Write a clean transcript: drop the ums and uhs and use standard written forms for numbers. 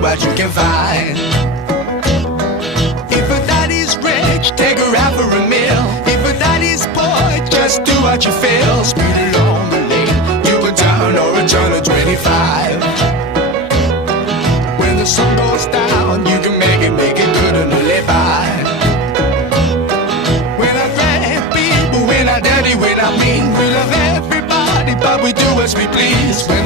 see what you can find. If a daddy's rich, take her out for a meal. If a daddy's poor, just do what you feel. Speed along the lane, you a turn or a turn of 25. When the sun goes down, you can make it good and live by. When I grab people, when I dirty, when I mean, we love everybody, but we do as we please.